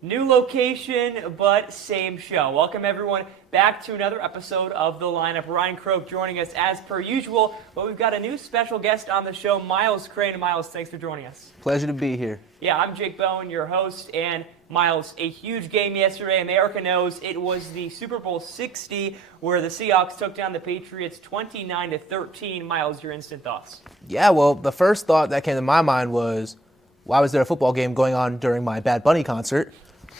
New location, but same show. Welcome, everyone, back to another episode of The Lineup. Ryan Croak joining us as per usual, but we've got a new special guest on the show, Myles Crane. Myles, thanks for joining us. Pleasure to be here. Yeah, I'm Jake Bowen, your host, and Myles, a huge game yesterday. America knows it was the Super Bowl 60, where the Seahawks took down the Patriots 29-13. Myles, your instant thoughts? Yeah, well, the first thought that came to my mind was, why was there a football game going on during my Bad Bunny concert?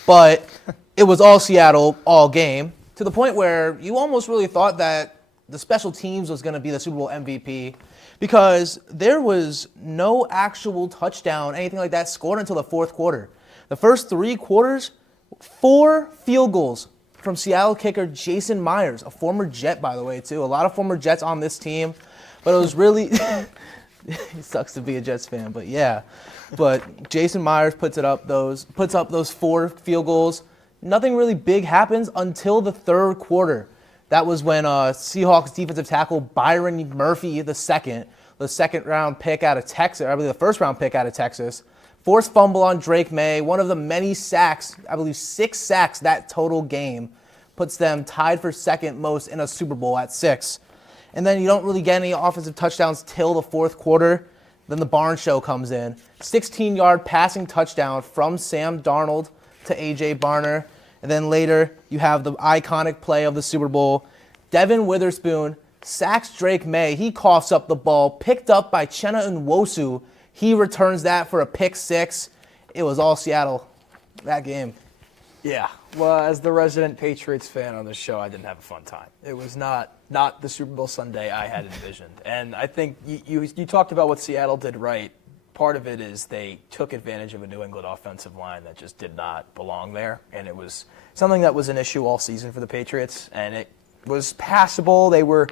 But it was all Seattle, all game, to the point where you almost really thought that the special teams was going to be the Super Bowl MVP because there was no actual touchdown, anything like that, scored until the fourth quarter. The first three quarters, 4 field goals from Seattle kicker Jason Myers, a former Jet, by the way, too. A lot of former Jets on this team, but it was really – it sucks to be a Jets fan, but yeah. But Jason Myers puts up those 4 field goals. Nothing really big happens until the third quarter. That was when Seahawks defensive tackle Byron Murphy, the second round pick out of Texas, I believe the first round pick out of Texas, forced fumble on Drake May, one of the many sacks, I believe 6 sacks that total game, puts them tied for second most in a Super Bowl at 6. And then you don't really get any offensive touchdowns till the fourth quarter. Then the Barn Show comes in. 16-yard passing touchdown from Sam Darnold to A.J. Barner. And then later, you have the iconic play of the Super Bowl. Devin Witherspoon sacks Drake May. He coughs up the ball, picked up by Chenna Nwosu. He returns that for a pick 6. It was all Seattle that game. Yeah, well, as the resident Patriots fan on this show, I didn't have a fun time. It was not the Super Bowl Sunday I had envisioned. And I think you talked about what Seattle did right. Part of it is they took advantage of a New England offensive line that just did not belong there. And it was something that was an issue all season for the Patriots. And it was passable. They were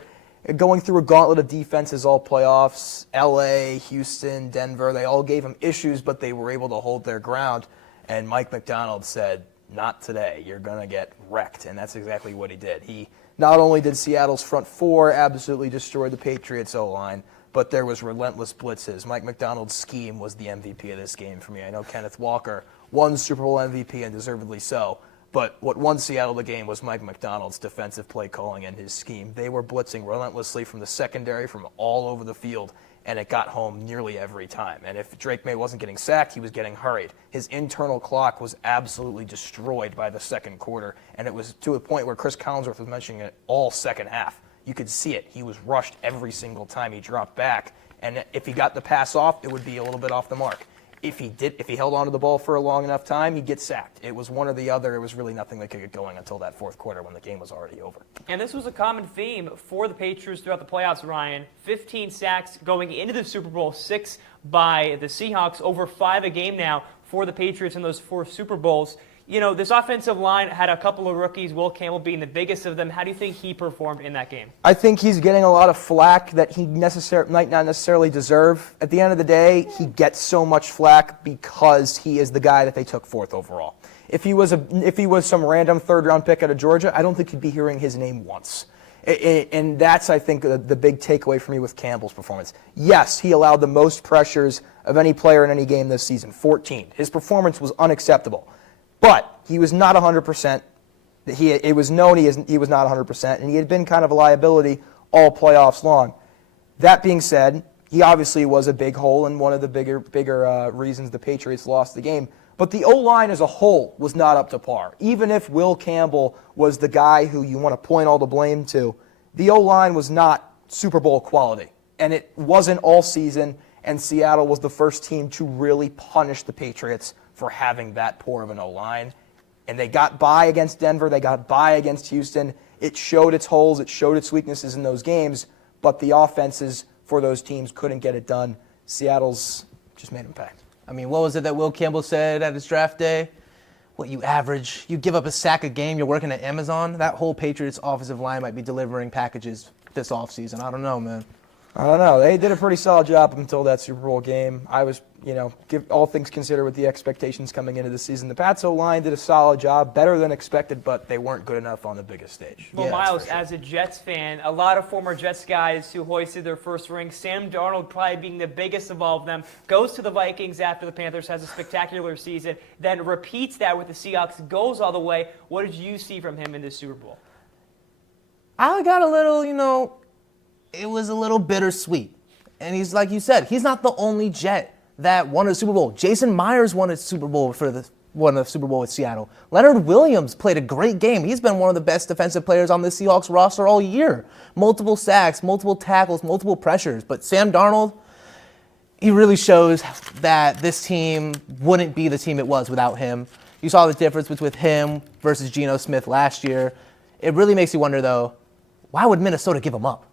going through a gauntlet of defenses all playoffs. L.A., Houston, Denver, they all gave them issues, but they were able to hold their ground. And Mike McDonald said, not today. You're going to get wrecked. And that's exactly what he did. He not only did Seattle's front four absolutely destroy the Patriots' O-line, but there was relentless blitzes. Mike McDonald's scheme was the MVP of this game for me. I know Kenneth Walker won Super Bowl MVP and deservedly so, but what won Seattle the game was Mike McDonald's defensive play calling and his scheme. They were blitzing relentlessly from the secondary, from all over the field, and it got home nearly every time. And if Drake May wasn't getting sacked, he was getting hurried. His internal clock was absolutely destroyed by the second quarter, and it was to a point where Chris Collinsworth was mentioning it all second half. You could see it. He was rushed every single time he dropped back, and if he got the pass off, it would be a little bit off the mark. If he held onto the ball for a long enough time, he'd get sacked. It was one or the other. It was really nothing that could get going until that fourth quarter when the game was already over. And this was a common theme for the Patriots throughout the playoffs, Ryan. 15 sacks going into the Super Bowl, 6 by the Seahawks, over 5 a game now for the Patriots in those 4 Super Bowls. You know, this offensive line had a couple of rookies, Will Campbell being the biggest of them. How do you think he performed in that game? I think he's getting a lot of flack that he might not necessarily deserve. At the end of the day, he gets so much flack because he is the guy that they took 4th overall. If he was some random third-round pick out of Georgia, I don't think you'd be hearing his name once. And that's, I think, the big takeaway for me with Campbell's performance. Yes, he allowed the most pressures of any player in any game this season, 14. His performance was unacceptable. But he was not 100%. It was known he was not 100%, and he had been kind of a liability all playoffs long. That being said, he obviously was a big hole and one of the bigger reasons the Patriots lost the game. But the O-line as a whole was not up to par. Even if Will Campbell was the guy who you want to point all the blame to, the O-line was not Super Bowl quality. And it wasn't all season, and Seattle was the first team to really punish the Patriots for having that poor of an O-line. And they got by against Denver. They got by against Houston. It showed its holes. It showed its weaknesses in those games. But the offenses for those teams couldn't get it done. Seattle's just made them pay. I mean, what was it that Will Campbell said at his draft day? What, you average, you give up a sack a game, you're working at Amazon? That whole Patriots offensive line might be delivering packages this offseason. I don't know, man. I don't know. They did a pretty solid job up until that Super Bowl game. I was, all things considered with the expectations coming into the season, the Pats O-line did a solid job, better than expected, but they weren't good enough on the biggest stage. Well, Yeah, Myles, as a Jets fan, a lot of former Jets guys who hoisted their first ring, Sam Darnold probably being the biggest of all of them, goes to the Vikings after the Panthers, has a spectacular season, then repeats that with the Seahawks, goes all the way. What did you see from him in this Super Bowl? I got a little, it was a little bittersweet. And he's, like you said, he's not the only Jet that won a Super Bowl. Jason Myers won a Super Bowl won a Super Bowl with Seattle. Leonard Williams played a great game. He's been one of the best defensive players on the Seahawks roster all year. Multiple sacks, multiple tackles, multiple pressures. But Sam Darnold, he really shows that this team wouldn't be the team it was without him. You saw the difference between him versus Geno Smith last year. It really makes you wonder, though, why would Minnesota give him up?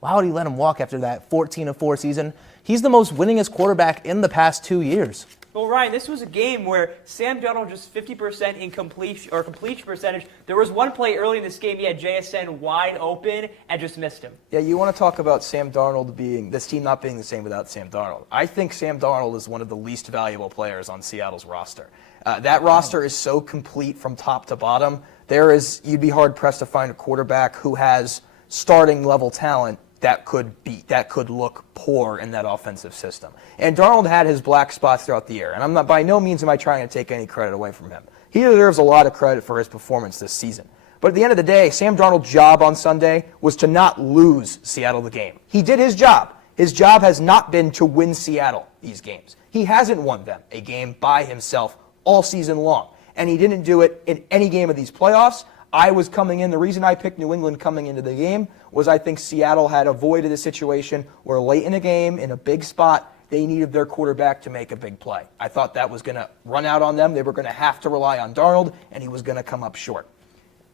Why would he let him walk after that 14-4 season? He's the most winningest quarterback in the past 2 years. Well, Ryan, this was a game where Sam Darnold just 50% in completion percentage. There was one play early in this game he had JSN wide open and just missed him. Yeah, you want to talk about Sam Darnold this team not being the same without Sam Darnold. I think Sam Darnold is one of the least valuable players on Seattle's roster. That roster is so complete from top to bottom. You'd be hard pressed to find a quarterback who has starting level talent that could look poor in that offensive system. And Darnold had his black spots throughout the year, and by no means am I trying to take any credit away from him. He deserves a lot of credit for his performance this season. But at the end of the day, Sam Darnold's job on Sunday was to not lose Seattle the game. He did his job. His job has not been to win Seattle these games. He hasn't won them a game by himself all season long, and he didn't do it in any game of these playoffs. The reason I picked New England coming into the game was I think Seattle had avoided a situation where late in a game, in a big spot, they needed their quarterback to make a big play. I thought that was going to run out on them. They were going to have to rely on Darnold, and he was going to come up short.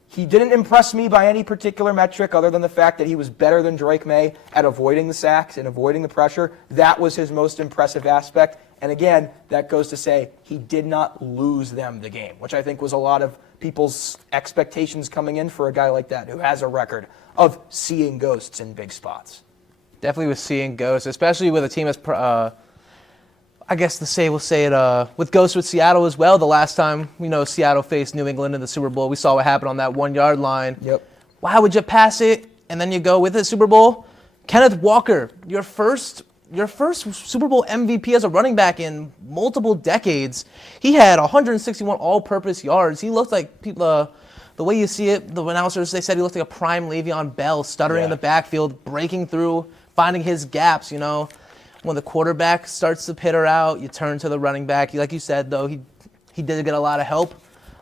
He didn't impress me by any particular metric other than the fact that he was better than Drake May at avoiding the sacks and avoiding the pressure. That was his most impressive aspect. And again, that goes to say he did not lose them the game, which I think was a lot of people's expectations coming in for a guy like that who has a record of seeing ghosts in big spots. Definitely with seeing ghosts, especially with a team as, we'll say it with ghosts with Seattle as well. The last time, Seattle faced New England in the Super Bowl, we saw what happened on that 1 yard line. Yep. Why would you pass it and then you go with the Super Bowl? Kenneth Walker, your first Super Bowl MVP as a running back in multiple decades. He had 161 all-purpose yards. He looked like people. The way you see it, the announcers, they said he looked like a prime Le'Veon Bell, stuttering in the backfield, breaking through, finding his gaps. When the quarterback starts to pitter out, you turn to the running back. Like you said, though, he did get a lot of help.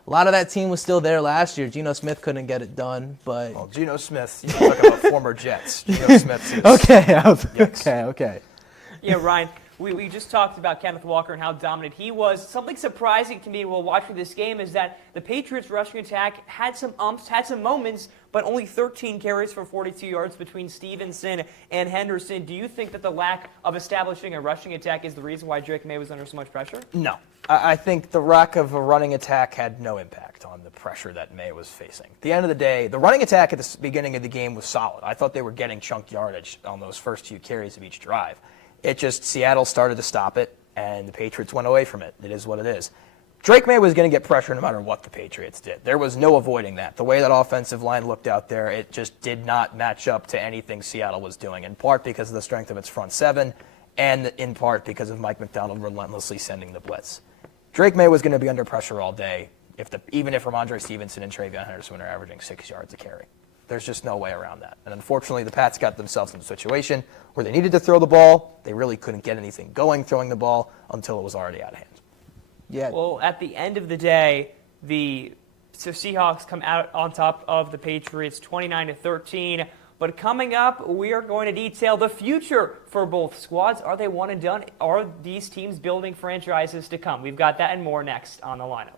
A lot of that team was still there last year. Geno Smith couldn't get it done, but Well, Geno Smith, you're talking about former Jets. Geno Smith is okay. Yeah, Ryan, we just talked about Kenneth Walker and how dominant he was. Something surprising to me while watching this game is that the Patriots' rushing attack had some moments, but only 13 carries for 42 yards between Stevenson and Henderson. Do you think that the lack of establishing a rushing attack is the reason why Drake May was under so much pressure? No. I think the lack of a running attack had no impact on the pressure that May was facing. At the end of the day, the running attack at the beginning of the game was solid. I thought they were getting chunk yardage on those first few carries of each drive. It just, Seattle started to stop it, and the Patriots went away from it. It is what it is. Drake May was going to get pressure no matter what the Patriots did. There was no avoiding that. The way that offensive line looked out there, it just did not match up to anything Seattle was doing, in part because of the strength of its front seven, and in part because of Mike McDonald relentlessly sending the blitz. Drake May was going to be under pressure all day, even if Ramondre Stevenson and Travion Henderson are averaging 6 yards a carry. There's just no way around that. And unfortunately, the Pats got themselves in a situation where they needed to throw the ball. They really couldn't get anything going throwing the ball until it was already out of hand. Yeah. Well, at the end of the day, the Seahawks come out on top of the Patriots 29-13. But coming up, we are going to detail the future for both squads. Are they one and done? Are these teams building franchises to come? We've got that and more next on the lineup.